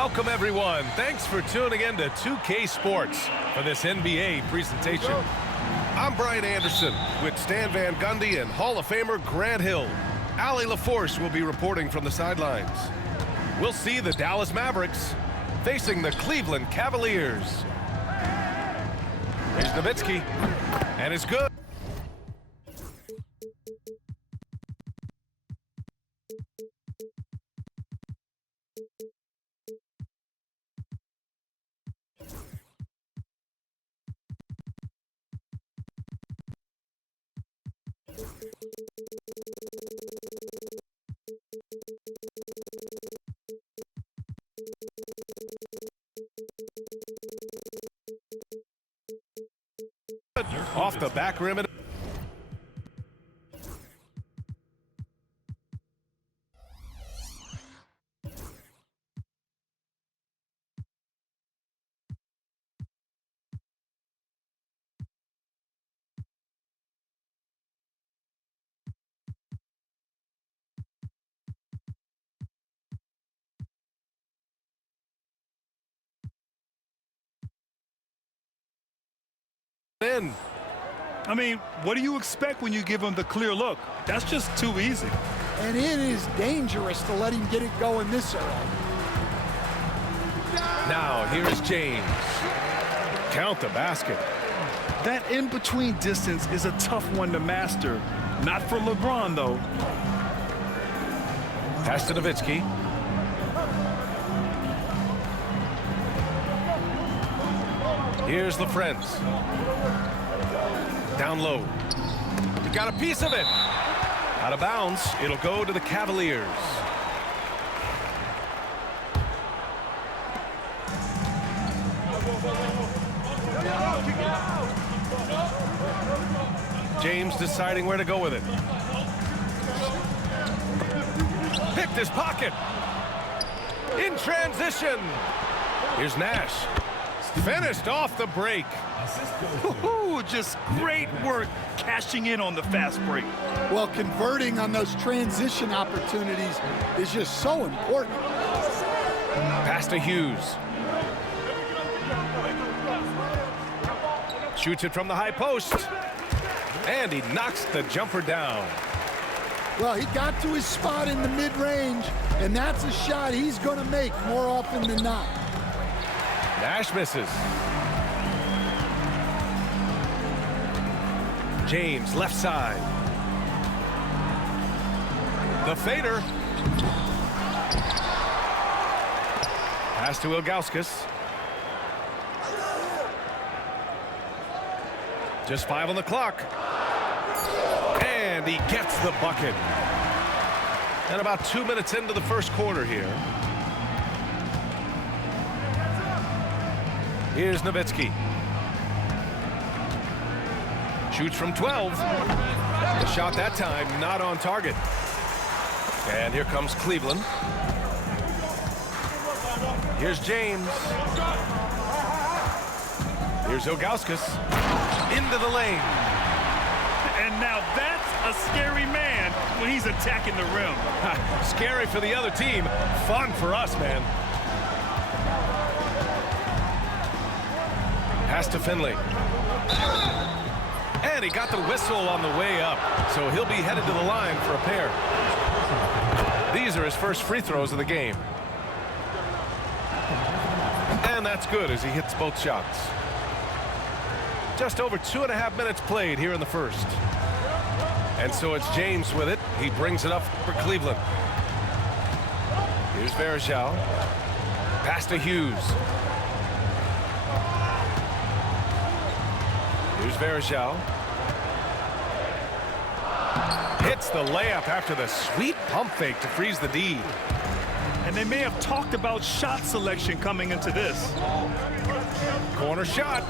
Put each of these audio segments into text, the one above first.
Welcome, everyone. Thanks for tuning in to 2K Sports for this NBA presentation. I'm Brian Anderson with Stan Van Gundy and Hall of Famer Grant Hill. Allie LaForce will be reporting from the sidelines. We'll see the Dallas Mavericks facing the Cleveland Cavaliers. Here's Nowitzki, and it's good. Off the back rim. In. I mean, what do you expect when you give him the clear look? That's just too easy. And it is dangerous to let him get it going this early. Now, here's James. Count the basket. That in-between distance is a tough one to master. Not for LeBron, though. Pass to Nowitzki. Here's LaFrentz. Down low. He got a piece of it. Out of bounds. It'll go to the Cavaliers. James deciding where to go with it. Picked his pocket. In transition. Here's Nash. Finished off the break. Just great work cashing in on the fast break. Well, converting on those transition opportunities is just so important. Pass to Hughes. Shoots it from the high post. And he knocks the jumper down. Well, he got to his spot in the mid-range, and that's a shot he's going to make more often than not. Nash misses. James, left side. The fader. Pass to Ilgauskas. Just 5 on the clock. And he gets the bucket. And about 2 minutes into the first quarter here. Here's Nowitzki. Shoots from 12. The shot that time not on target. And here comes Cleveland. Here's James. Here's Ilgauskas. Into the lane. And now that's a scary man when he's attacking the rim. Scary for the other team. Fun for us, man. Pass to Finley. And he got the whistle on the way up, so he'll be headed to the line for a pair. These are his first free throws of the game. And that's good as he hits both shots. Just over 2.5 minutes played here in the first. And so it's James with it. He brings it up for Cleveland. Here's Varejao. Pass to Hughes. Here's Varejao. Hits the layup after the sweet pump fake to freeze the D. And they may have talked about shot selection coming into this. Corner shot.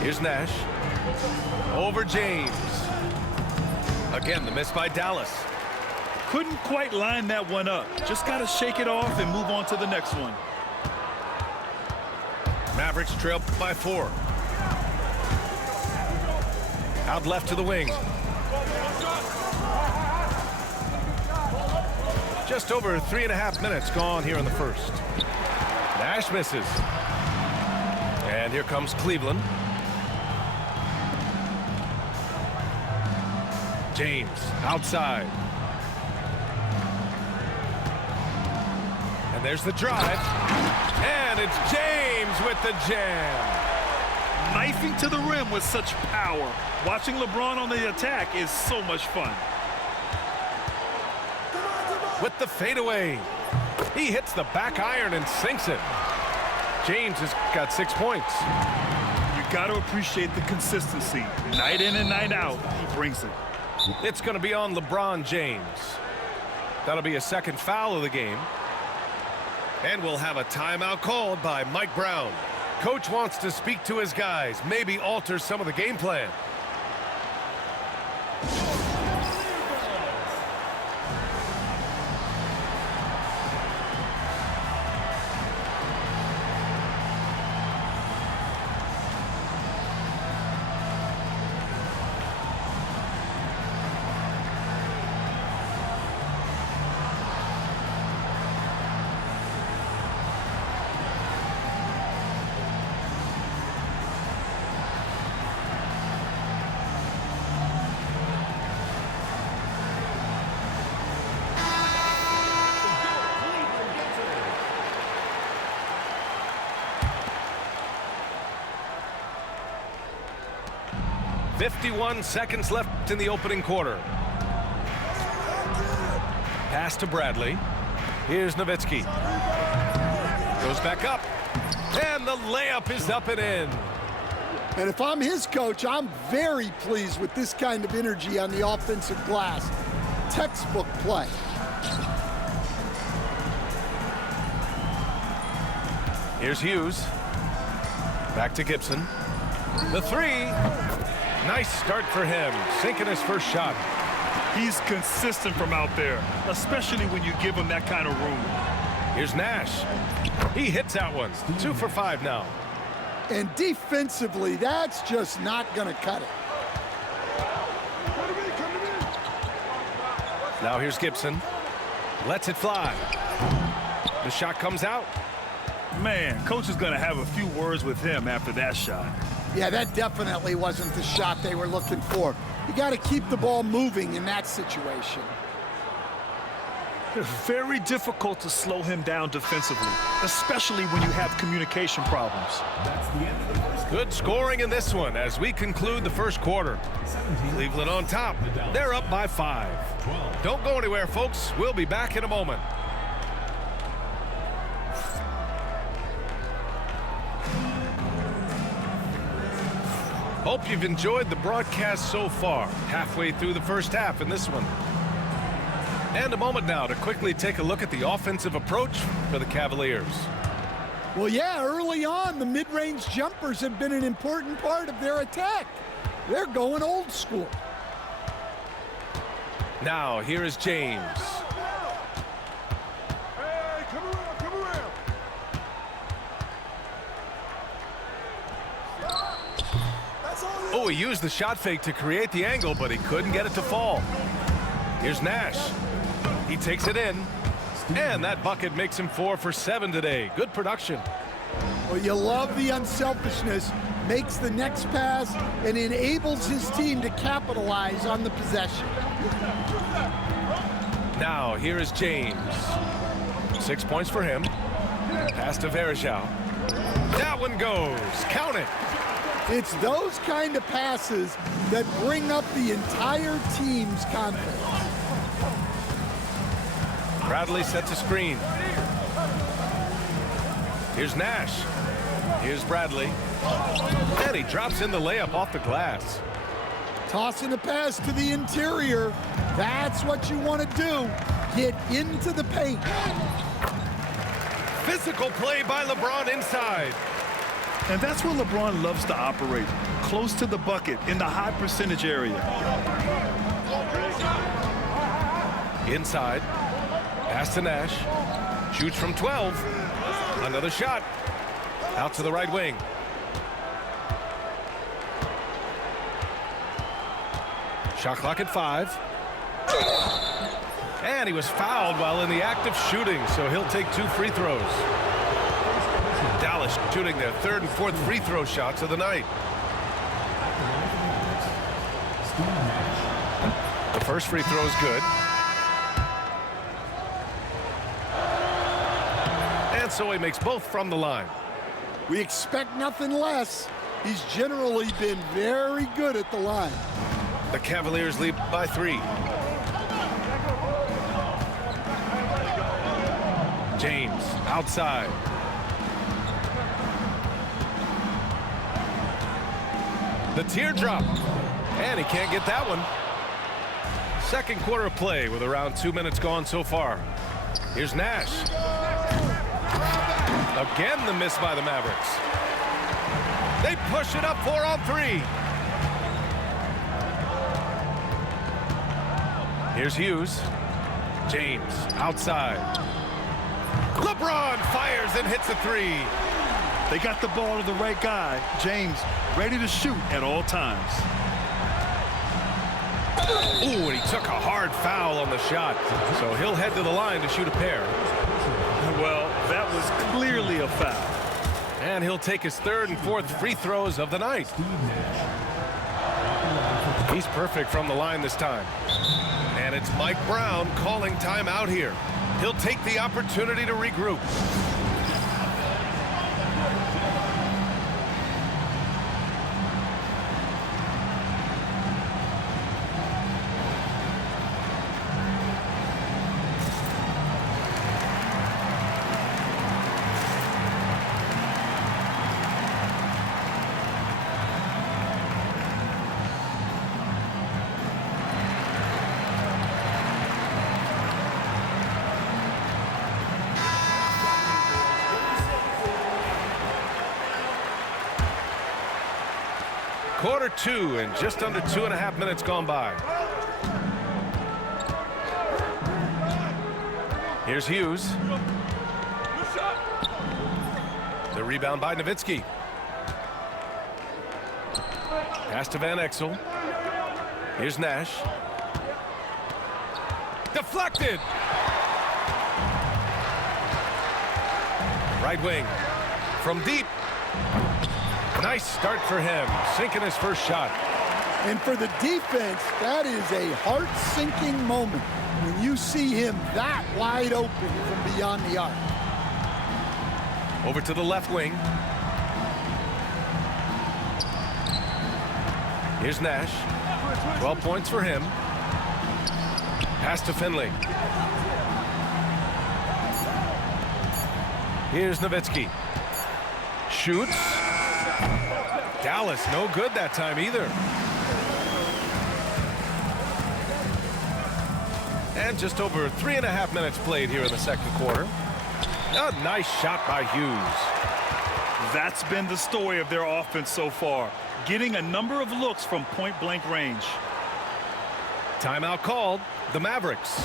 Here's Nash. Over James. Again, the miss by Dallas. Couldn't quite line that one up. Just got to shake it off and move on to the next one. Mavericks trail by 4. Out left to the wing. Just over 3.5 minutes gone here in the first. Nash misses. And here comes Cleveland. James outside. And there's the drive. And it's James with the jam. Knifing to the rim with such power. Watching LeBron on the attack is so much fun. With the fadeaway. He hits the back iron and sinks it. James has got 6 points. You got to appreciate the consistency. Night in and night out, he brings it. It's going to be on LeBron James. That'll be a second foul of the game. And we'll have a timeout called by Mike Brown. Coach wants to speak to his guys, maybe alter some of the game plan. .51 seconds left in the opening quarter. Pass to Bradley. Here's Nowitzki. Goes back up. And the layup is up and in. And if I'm his coach, I'm very pleased with this kind of energy on the offensive glass. Textbook play. Here's Hughes. Back to Gibson. The three. Nice start for him, sinking his first shot. He's consistent from out there, especially when you give him that kind of room. Here's Nash. He hits that one. 2 for 5 now. And defensively, that's just not going to cut it. Now here's Gibson. Lets it fly. The shot comes out. Man, coach is going to have a few words with him after that shot. Yeah, that definitely wasn't the shot they were looking for. You got to keep the ball moving in that situation. It's very difficult to slow him down defensively, especially when you have communication problems. Good scoring in this one as we conclude the first quarter. Cleveland on top. They're up by 5. Don't go anywhere, folks. We'll be back in a moment. Hope you've enjoyed the broadcast so far. Halfway through the first half in this one. And a moment now to quickly take a look at the offensive approach for the Cavaliers. Well, yeah, early on, the mid-range jumpers have been an important part of their attack. They're going old school. Now, here is James. Hey, come around. Oh, he used the shot fake to create the angle, but he couldn't get it to fall. Here's Nash. He takes it in. And that bucket makes him 4 for 7 today. Good production. Well, you love the unselfishness. Makes the next pass and enables his team to capitalize on the possession. Now, here is James. 6 points for him. Pass to Verjao. That one goes. Count it. It's those kind of passes that bring up the entire team's confidence. Bradley sets a screen. Here's Nash. Here's Bradley. And he drops in the layup off the glass. Tossing a pass to the interior. That's what you want to do. Get into the paint. Physical play by LeBron inside. And that's where LeBron loves to operate, close to the bucket in the high percentage area. Inside. Pass to Nash. Shoots from 12. Another shot. Out to the right wing. Shot clock at 5. And he was fouled while in the act of shooting, so he'll take 2 free throws. Dallas shooting their 3rd and 4th free throw shots of the night. The first free throw is good. And so he makes both from the line. We expect nothing less. He's generally been very good at the line. The Cavaliers lead by 3. James outside. The teardrop. And he can't get that one. Second quarter play with around 2 minutes gone so far. Here's Nash. Again the miss by the Mavericks. They push it up 4 on 3. Here's Hughes. James outside. LeBron fires and hits a 3. They got the ball to the right guy. James ready to shoot at all times. Ooh, and he took a hard foul on the shot. So he'll head to the line to shoot a pair. Well, that was clearly a foul. And he'll take his 3rd and 4th free throws of the night. He's perfect from the line this time. And it's Mike Brown calling timeout here. He'll take the opportunity to regroup. Quarter 2 and just under 2.5 minutes gone by. Here's Hughes. The rebound by Nowitzki. Pass to Van Exel. Here's Nash. Deflected. Right wing. From deep. Nice start for him, sinking his first shot. And for the defense, that is a heart-sinking moment when you see him that wide open from beyond the arc. Over to the left wing. Here's Nash. 12 points for him. Pass to Finley. Here's Nowitzki. Shoots. Dallas no good that time either. And just over 3.5 minutes played here in the second quarter. A nice shot by Hughes. That's been the story of their offense so far, getting a number of looks from point-blank range. Timeout called, the Mavericks.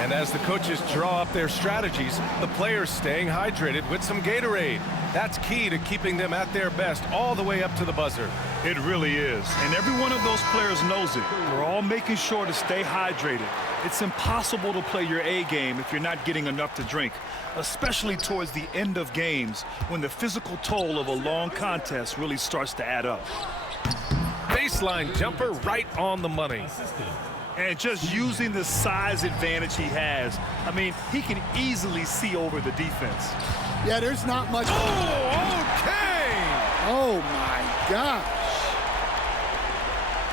And as the coaches draw up their strategies, the players staying hydrated with some Gatorade. That's key to keeping them at their best all the way up to the buzzer. It really is. And every one of those players knows it. We're all making sure to stay hydrated. It's impossible to play your A game if you're not getting enough to drink, especially towards the end of games when the physical toll of a long contest really starts to add up. Baseline jumper right on the money. And just using the size advantage he has, I mean, he can easily see over the defense. Yeah, there's not much. Oh, okay! Oh, my gosh.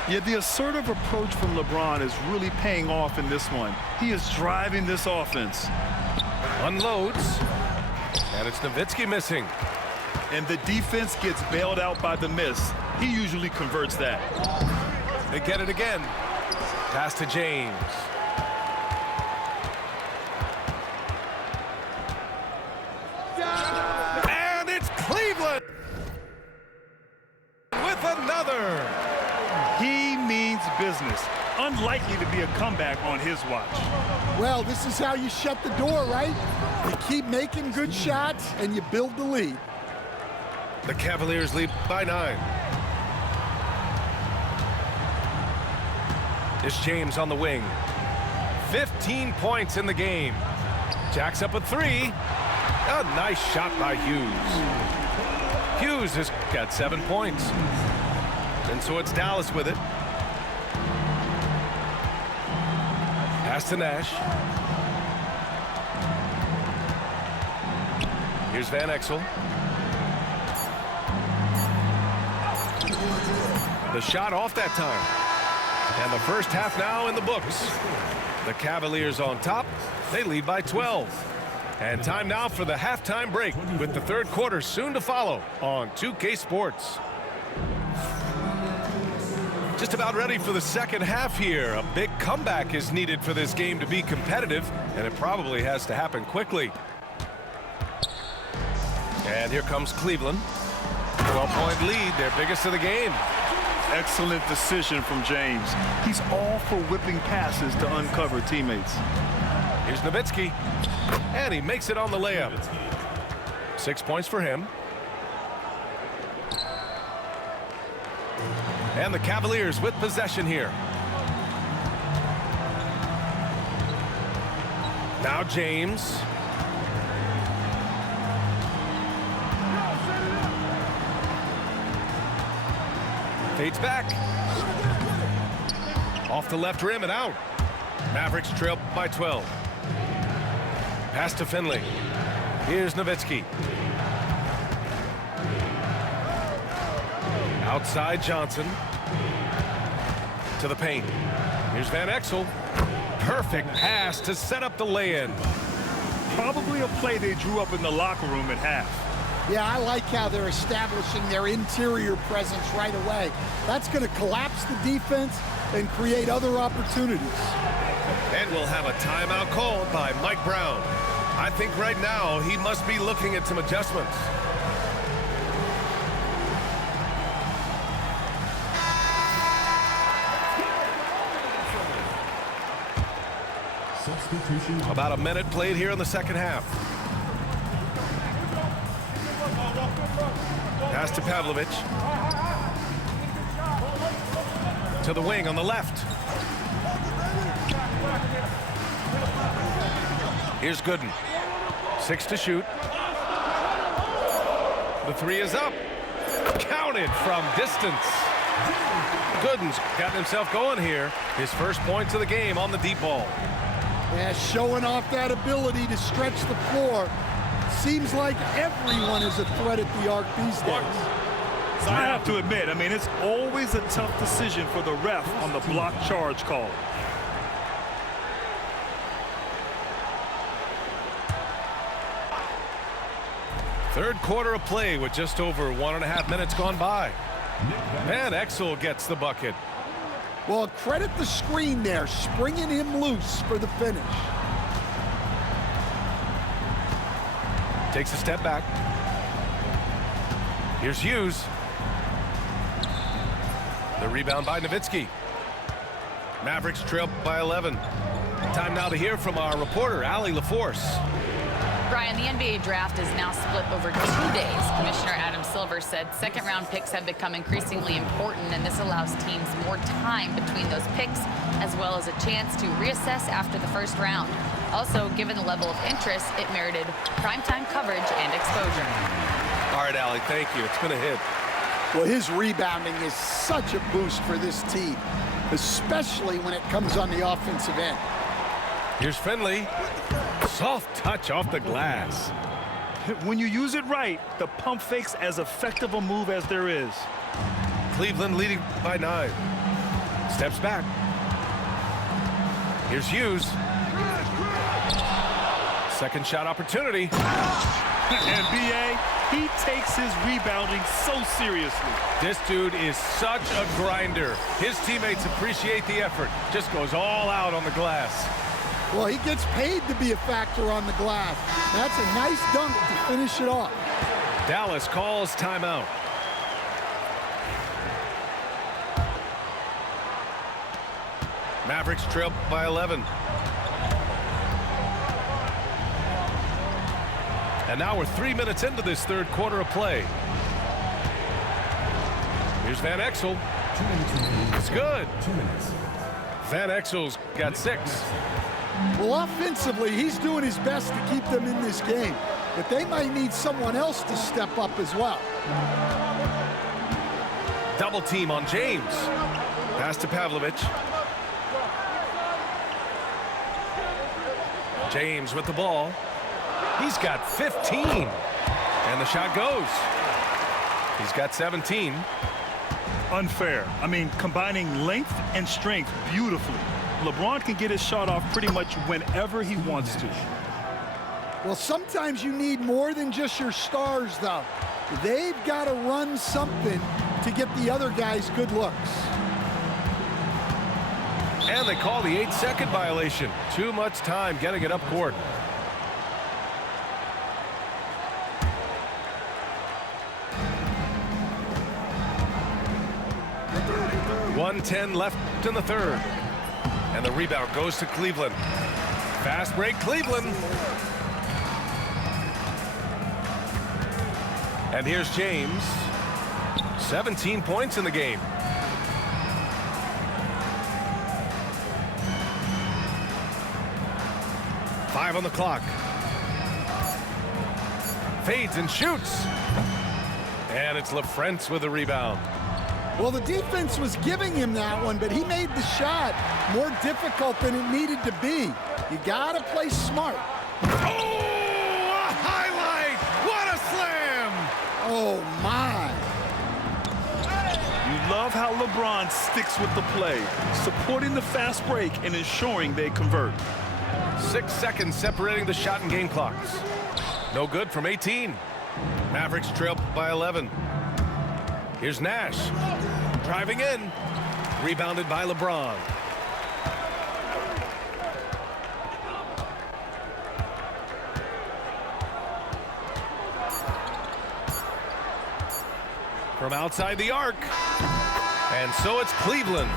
Yeah, the assertive approach from LeBron is really paying off in this one. He is driving this offense. Unloads. And it's Nowitzki missing. And the defense gets bailed out by the miss. He usually converts that. They get it again. Pass to James. And it's Cleveland with another. He means business. Unlikely to be a comeback on his watch. Well, this is how you shut the door, right? You keep making good shots and you build the lead. The Cavaliers lead by 9. It's James on the wing. 15 15 points in the game. Jacks up a three. A nice shot by Hughes. Hughes has got 7 points. And so it's Dallas with it. Pass to Nash. Here's Van Exel. The shot off that time. And the first half now in the books. The Cavaliers on top. They lead by 12. And time now for the halftime break, with the third quarter soon to follow on 2K Sports. Just about ready for the second half here. A big comeback is needed for this game to be competitive, and it probably has to happen quickly. And here comes Cleveland. 12-point lead, their biggest of the game. Excellent decision from James. He's all for whipping passes to uncover teammates. Here's Nowitzki, and he makes it on the layup. 6 points for him. And the Cavaliers with possession here. Now James. Fades back. Off the left rim and out. Mavericks trail by 12. Pass to Finley. Here's Nowitzki. Outside Johnson. To the paint. Here's Van Exel. Perfect pass to set up the lay-in. Probably a play they drew up in the locker room at half. Yeah, I like how they're establishing their interior presence right away. That's going to collapse the defense and create other opportunities. And we'll have a timeout called by Mike Brown. I think right now he must be looking at some adjustments. About a minute played here in the second half. Pass to Pavlovich. To the wing on the left. Here's Gooden. 6 to shoot. The three is up. Counted from distance. Gooden's gotten himself going here. His first points of the game on the deep ball. Yeah, showing off that ability to stretch the floor. Seems like everyone is a threat at the arc these days. So I have to admit, I mean, it's always a tough decision for the ref on the block charge call. Third quarter of play with just over 1.5 minutes gone by. Van Exel gets the bucket. Well, credit the screen there, springing him loose for the finish. Takes a step back. Here's Hughes. The rebound by Nowitzki. Mavericks trail by 11. Time now to hear from our reporter, Allie LaForce. Brian, the NBA draft is now split over 2 days. Commissioner Adam Silver said second-round picks have become increasingly important, and this allows teams more time between those picks, as well as a chance to reassess after the first round. Also, given the level of interest, it merited primetime coverage and exposure. All right, Allie, thank you. It's been a hit. Well, his rebounding is such a boost for this team, especially when it comes on the offensive end. Here's Finley. Soft touch off the glass. When you use it right, the pump fake's as effective a move as there is. Cleveland leading by 9. Steps back. Here's Hughes. Second shot opportunity. And B.A., he takes his rebounding so seriously. This dude is such a grinder. His teammates appreciate the effort. Just goes all out on the glass. Well, he gets paid to be a factor on the glass. That's a nice dunk to finish it off. Dallas calls timeout. Mavericks trail by 11. And now we're 3 minutes into this third quarter of play. Here's Van Exel. It's good. Van Exel's got 6. Well, offensively, he's doing his best to keep them in this game, but they might need someone else to step up as well. Double team on James. Pass to Pavlovich. James with the ball. He's got 15. And the shot goes. He's got 17. Unfair. I mean, combining length and strength beautifully. LeBron can get his shot off pretty much whenever he wants to. Well, sometimes you need more than just your stars, though. They've got to run something to get the other guys good looks. And they call the 8-second violation. Too much time getting it up court. .110 left in the third. And the rebound goes to Cleveland. Fast break, Cleveland. And here's James. 17 points in the game. Five on the clock. Fades and shoots. And it's LaFrentz with the rebound. Well, the defense was giving him that one, but he made the shot more difficult than it needed to be. You got to play smart. Oh, a highlight! What a slam! Oh, my. You love how LeBron sticks with the play, supporting the fast break and ensuring they convert. 6 seconds separating the shot and game clocks. No good from 18. Mavericks trail by 11. Here's Nash. Driving in. Rebounded by LeBron. From outside the arc. And so it's Cleveland.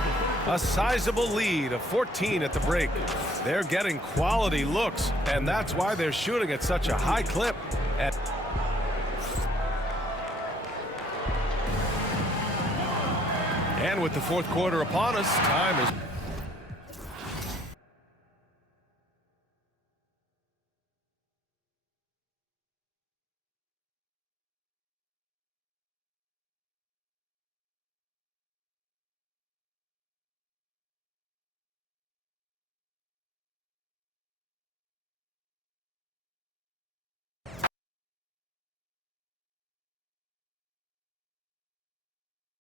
A sizable lead of 14 at the break. They're getting quality looks, and that's why they're shooting at such a high clip. And with the fourth quarter upon us, time is